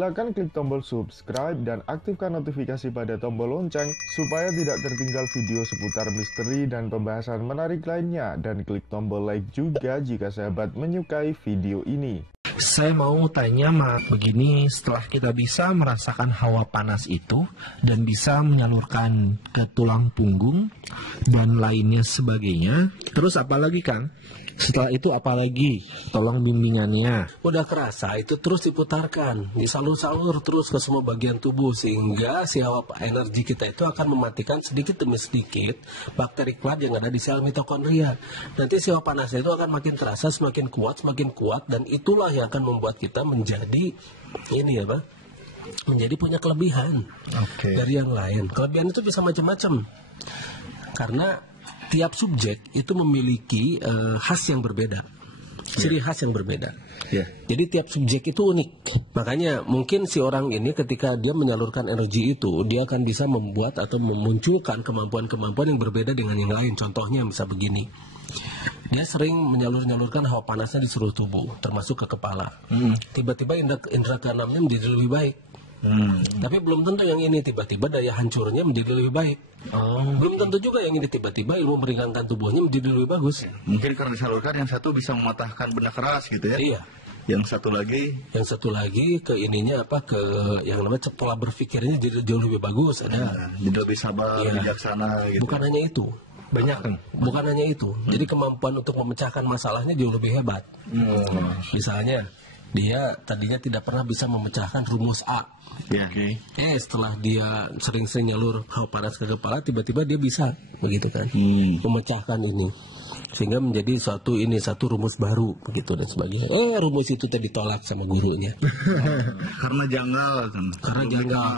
silakan klik tombol subscribe dan aktifkan notifikasi pada tombol lonceng supaya tidak tertinggal video seputar misteri dan pembahasan menarik lainnya, dan klik tombol like juga jika sahabat menyukai video ini. Saya mau tanya Mak, begini, setelah kita bisa merasakan hawa panas itu dan bisa menyalurkan ke tulang punggung dan lainnya sebagainya, terus apa lagi Kang? Setelah itu apalagi? Tolong bimbingannya. Udah kerasa itu terus diputarkan, disalur-salur terus ke semua bagian tubuh sehingga si hawa energi kita itu akan mematikan sedikit demi sedikit bakteri kuat yang ada di sel mitokondria. Nanti si hawa panasnya itu akan makin terasa, semakin kuat, dan itulah yang akan membuat kita menjadi menjadi punya kelebihan dari yang lain. Kelebihan itu bisa macam-macam karena tiap subjek itu memiliki khas yang berbeda, ciri khas yang berbeda. Jadi tiap subjek itu unik. Makanya mungkin si orang ini ketika dia menyalurkan energi itu, dia akan bisa membuat atau memunculkan kemampuan-kemampuan yang berbeda dengan yang lain. Contohnya bisa begini. Dia sering menyalurkan hawa panasnya di seluruh tubuh, termasuk ke kepala. Tiba-tiba indera keenamnya menjadi lebih baik. Tapi belum tentu yang ini tiba-tiba daya hancurnya menjadi lebih baik. Belum tentu juga yang ini tiba-tiba ilmu meringankan tubuhnya menjadi lebih bagus. Mungkin karena disalurkan yang satu bisa mematahkan benda keras gitu ya. Iya. Yang satu lagi ke ininya ke yang namanya pola berpikirnya jadi jauh lebih bagus. Jadi lebih sabar, bijaksana gitu. Bukan hanya itu. Banyak kan? Bukan hanya itu. Jadi kemampuan untuk memecahkan masalahnya jauh lebih hebat. Misalnya dia tadinya tidak pernah bisa memecahkan rumus A. Setelah dia sering-sering nyalur hawa panas ke kepala, tiba-tiba dia bisa, begitu kan? Memecahkan ini, sehingga menjadi satu rumus baru, begitu dan sebagainya. Rumus itu tadi ditolak sama gurunya. Karena janggal.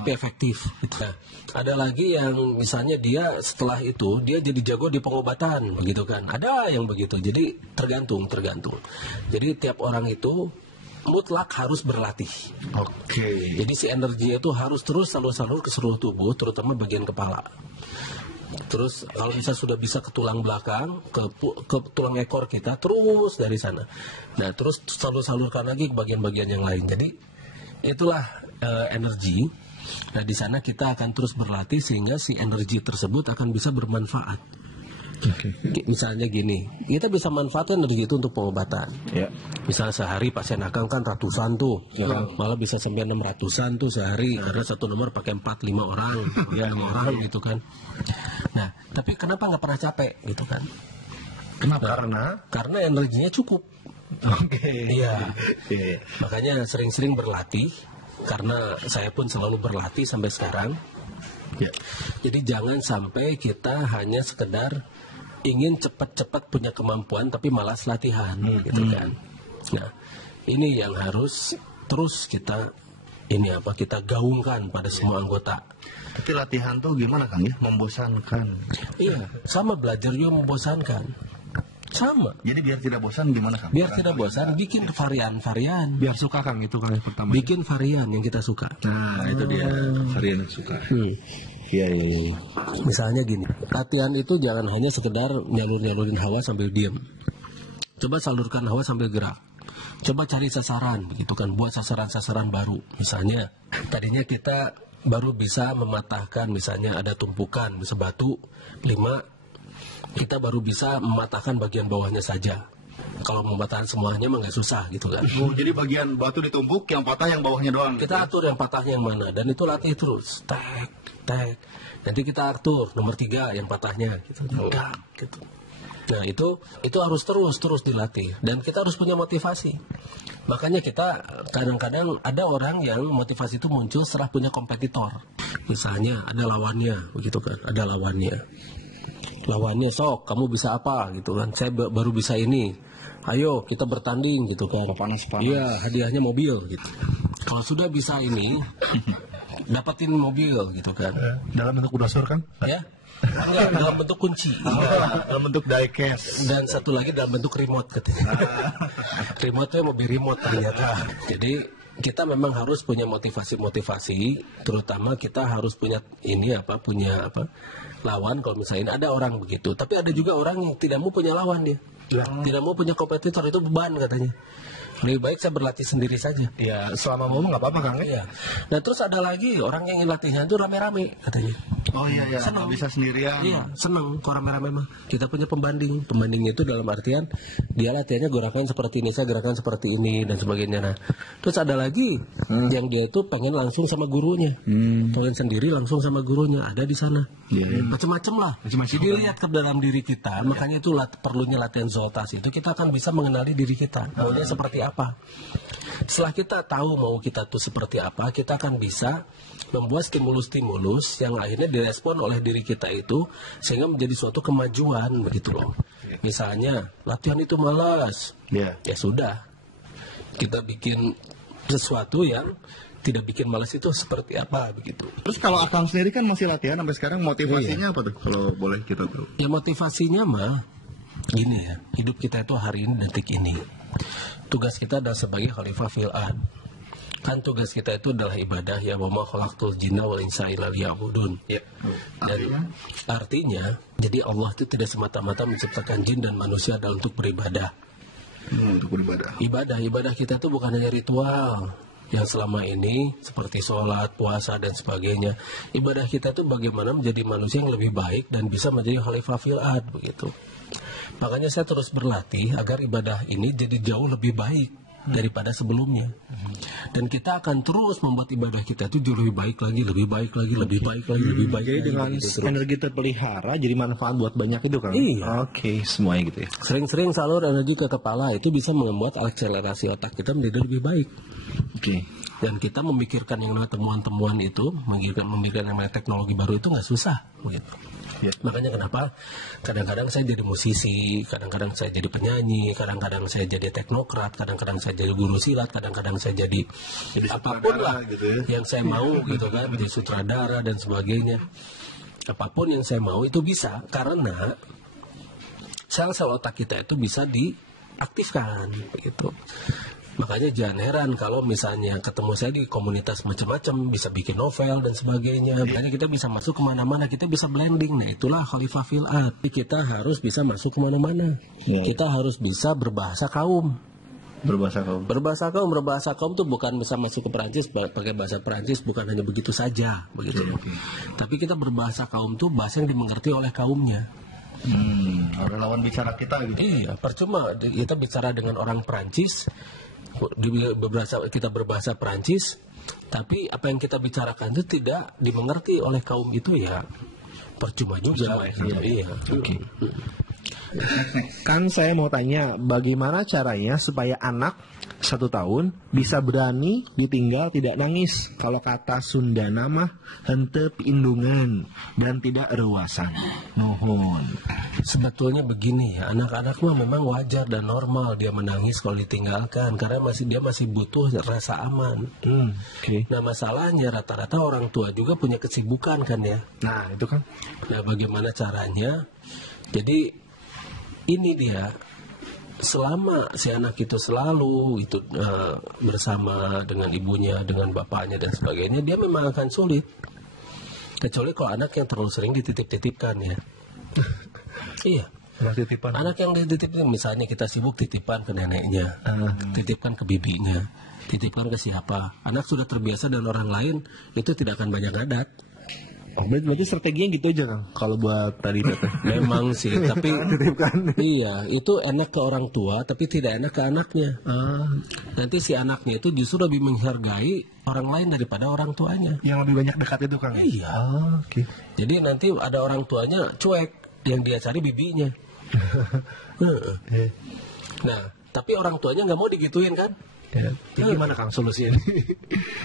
Tapi efektif. Nah, ada lagi yang misalnya dia setelah itu dia jadi jago di pengobatan, begitu kan? Ada yang begitu. Jadi tergantung. Jadi tiap orang itu mutlak harus berlatih. Jadi si energinya itu harus terus salur ke seluruh tubuh, terutama bagian kepala. Terus kalau sudah bisa ke tulang belakang, ke tulang ekor kita, terus dari sana. Nah, terus salurkan lagi ke bagian-bagian yang lain. Jadi itulah energi. Nah, di sana kita akan terus berlatih sehingga si energi tersebut akan bisa bermanfaat. Misalnya gini, kita bisa manfaatkan energi itu untuk pengobatan. Misalnya sehari pasien akang kan ratusan tuh, malah bisa sampai 600-an tuh sehari. Ada satu nomor pakai 4-5 orang, 5 orang gitu kan. Nah, tapi kenapa nggak pernah capek gitu kan? Kenapa? Karena energinya cukup. Iya. Makanya sering-sering berlatih. Karena saya pun selalu berlatih sampai sekarang. Jadi jangan sampai kita hanya sekedar ingin cepat-cepat punya kemampuan tapi malas latihan, gitu kan. Nah, ini yang harus terus kita gaungkan pada semua anggota. Tapi latihan tuh gimana Kang ya? Membosankan. Iya, sama belajar juga membosankan. Sama. Jadi biar tidak bosan gimana Kang? Biar tidak bosan, bikin varian-varian. Biar suka Kang, itu kan yang pertama. Bikin varian yang kita suka. Nah, itu dia varian yang suka. Iya. Misalnya gini, latihan itu jangan hanya sekedar nyalurin hawa sambil diem. Coba salurkan hawa sambil gerak. Coba cari sasaran, begitu kan, buat sasaran-sasaran baru. Misalnya, tadinya kita baru bisa mematahkan, misalnya ada tumpukan, bisa batu 5, kita baru bisa mematahkan bagian bawahnya saja. Kalau mematahkan semuanya mah nggak susah gitu kan. Jadi bagian batu ditumpuk, yang patah yang bawahnya doang. Kita atur yang patahnya yang mana, dan itu latih terus. Tek. Nanti kita atur nomor 3 yang patahnya gitu. Gitu. Nah itu harus terus dilatih, dan kita harus punya motivasi. Makanya kita kadang-kadang ada orang yang motivasi itu muncul setelah punya kompetitor. Misalnya ada lawannya, begitu kan? Ada lawannya, sok kamu bisa apa gitu kan? Saya baru bisa ini. Ayo kita bertanding gitu kan? Panas-panas. Iya, hadiahnya mobil gitu. Kalau sudah bisa ini, dapatin mobil gitu kan? Dalam bentuk brosur kan? Ya. Enggak, dalam bentuk kunci. Dalam bentuk diecast. Dan satu lagi dalam bentuk remote katanya. Remote-nya mobil remote ternyata. Jadi kita memang harus punya motivasi, terutama kita harus punya lawan. Kalau misalnya ada orang begitu, tapi ada juga orang yang tidak mau punya lawan dia, tidak mau punya kompetitor, itu beban katanya. Lebih baik saya berlatih sendiri saja. Ya, selama mau nggak apa-apa Kang. Iya. Nah terus ada lagi orang yang ingin latihan itu rame-rame katanya. Oh iya, Senang. nggak bisa sendirian. Iya, senang kok rame-rame mah. Kita punya pembanding. Pembandingnya itu dalam artian dia latihannya gerakan seperti ini, saya gerakan seperti ini dan sebagainya. Nah, terus ada lagi yang dia itu pengen langsung sama gurunya. Pengen sendiri langsung sama gurunya. Ada di sana. Macam-macam lah. Jadi lihat ke dalam diri kita. Makanya itu perlunya latihan Zoltas itu kita akan bisa mengenali diri kita. Maunya seperti apa. Setelah kita tahu mau kita tuh seperti apa, kita akan bisa membuat stimulus-stimulus yang akhirnya direspon oleh diri kita itu sehingga menjadi suatu kemajuan begitu loh. Misalnya latihan itu malas, ya sudah kita bikin sesuatu yang tidak bikin malas itu seperti apa begitu. Terus kalau Akang sendiri kan masih latihan sampai sekarang, motivasinya apa tuh? Kalau boleh kita tahu. Ya motivasinya mah gini ya, hidup kita itu hari ini detik ini. Tugas kita adalah sebagai khalifah fil ard. Kan tugas kita itu adalah ibadah ya, wa ma khalaqtul jinna wal insa illa liya'budun. Ya. Dan artinya jadi Allah itu tidak semata-mata menciptakan jin dan manusia adalah untuk beribadah. Untuk beribadah. Ibadah kita itu bukan hanya ritual yang selama ini seperti sholat, puasa dan sebagainya. Ibadah kita itu bagaimana menjadi manusia yang lebih baik dan bisa menjadi khalifah fil ard begitu. Makanya saya terus berlatih agar ibadah ini jadi jauh lebih baik daripada sebelumnya. Dan kita akan terus membuat ibadah kita itu jauh lebih baik lagi, lebih baik lagi, lebih baik lagi, lebih baik Jadi lagi. dengan Gitu, energi terpelihara jadi manfaat buat banyak itu Kang. Iya. Oke, semuanya gitu ya. Sering-sering salur energi ke kepala itu bisa membuat akselerasi otak kita menjadi lebih baik. Oke. Dan kita memikirkan yang namanya temuan-temuan itu, memikirkan yang namanya teknologi baru itu nggak susah, begitu. Ya. Makanya kenapa kadang-kadang saya jadi musisi, kadang-kadang saya jadi penyanyi, kadang-kadang saya jadi teknokrat, kadang-kadang saya jadi guru silat, kadang-kadang saya jadi apapun lah gitu ya. yang saya mau gitu kan, jadi sutradara dan sebagainya. Apapun yang saya mau itu bisa karena sel-sel otak kita itu bisa diaktifkan begitu. Makanya jangan heran kalau misalnya ketemu saya di komunitas macam-macam, bisa bikin novel dan sebagainya. Makanya kita bisa masuk kemana-mana, kita bisa blending. Nah itulah khalifah fil ard. Kita harus bisa masuk kemana-mana. Kita harus bisa berbahasa kaum. Berbahasa kaum tuh bukan bisa masuk ke Perancis pakai bahasa Perancis, bukan hanya begitu saja, begitu. Tapi kita berbahasa kaum tuh bahasa yang dimengerti oleh kaumnya. Ada lawan bicara kita gitu. Iya, percuma kita bicara dengan orang Perancis. Kita berbahasa Perancis, tapi apa yang kita bicarakan itu tidak dimengerti oleh kaum itu ya percuma juga. Iya. Oke. Kan saya mau tanya, bagaimana caranya supaya anak 1 tahun bisa berani ditinggal tidak nangis? Kalau kata Sunda nama henteu piindungan dan tidak rewasan. Mohon. Sebetulnya begini ya, anak-anak mah memang wajar dan normal dia menangis kalau ditinggalkan karena dia masih butuh rasa aman. Oke. Nah masalahnya rata-rata orang tua juga punya kesibukan kan ya. Nah itu kan. Nah bagaimana caranya? Jadi ini dia, selama si anak itu selalu itu bersama dengan ibunya, dengan bapaknya dan sebagainya, dia memang akan sulit. Kecuali kalau anak yang terlalu sering dititip-titipkan ya. Iya. Anak yang dititipkan, misalnya kita sibuk titipan ke neneknya, titipkan ke bibinya, titipkan ke siapa. Anak sudah terbiasa dan orang lain itu tidak akan banyak ngadat. Oh, berarti strateginya gitu aja Kang. Kalau buat tadi teteh. Memang sih, tapi iya, itu enak ke orang tua, tapi tidak enak ke anaknya. Nanti si anaknya itu justru lebih menghargai orang lain daripada orang tuanya. Yang lebih banyak dekat itu Kang. Iya. Oke. Jadi nanti ada orang tuanya cuek, yang dia cari bibinya. Nah, tapi orang tuanya nggak mau digituin kan? Ya. Gimana Kang solusinya?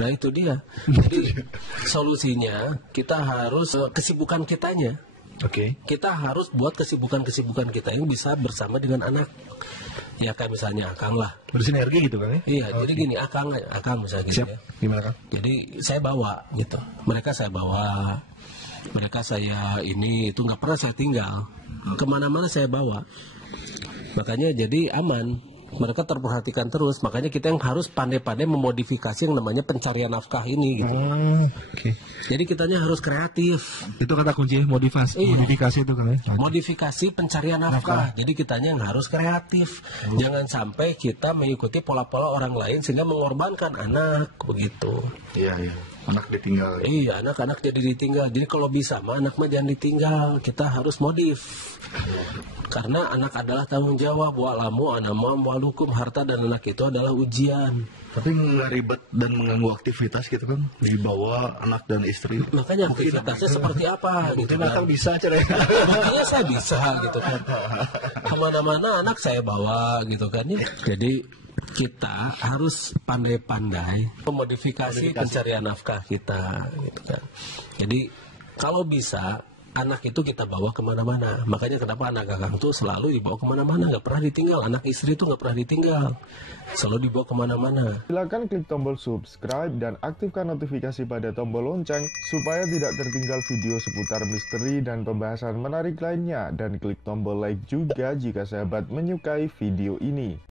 Nah itu dia. Jadi solusinya kita harus kesibukan kitanya. Oke. Kita harus buat kesibukan-kesibukan kita yang bisa bersama dengan anak. Ya kayak misalnya Akang lah. Bersinergi gitu Kang ya? Iya, jadi gini Akang misalnya gitu Siap. ya. Gimana Kang? Jadi saya bawa gitu. Mereka saya ini itu nggak pernah saya tinggal. Kemana-mana saya bawa. Makanya jadi aman. mereka terperhatikan terus. Makanya kita yang harus pandai-pandai memodifikasi yang namanya pencarian nafkah ini gitu. Oke. Jadi kitanya harus kreatif. Itu kata kunci modifikasi. Iya. Modifikasi itu kan ya. Modifikasi pencarian nafkah. Jadi kitanya yang harus kreatif. Jangan sampai kita mengikuti pola-pola orang lain sehingga mengorbankan anak begitu. Iya, iya. Anak ditinggal. Iya, anak-anak jadi ditinggal. Jadi kalau bisa mah anak mah jangan ditinggal. Kita harus modif. Karena anak adalah tanggung jawab. Wa'lamu anama amwalukum, harta dan anak itu adalah ujian. Tapi nggak ribet dan mengganggu aktivitas gitu kan? Dibawa anak dan istri. Makanya aktivitasnya seperti apa gitu kan. bisa cerai. Makanya saya bisa gitu kan. Kemana-mana anak saya bawa gitu kan. Ya. Jadi kita harus pandai-pandai memodifikasi pencarian nafkah kita gitu kan. Jadi kalau bisa anak itu kita bawa kemana-mana. Makanya kenapa anak kakak tuh selalu dibawa kemana-mana, nggak pernah ditinggal. Anak istri itu nggak pernah ditinggal, selalu dibawa kemana-mana. Silakan klik tombol subscribe dan aktifkan notifikasi pada tombol lonceng supaya tidak tertinggal video seputar misteri dan pembahasan menarik lainnya. Dan klik tombol like juga jika sahabat menyukai video ini.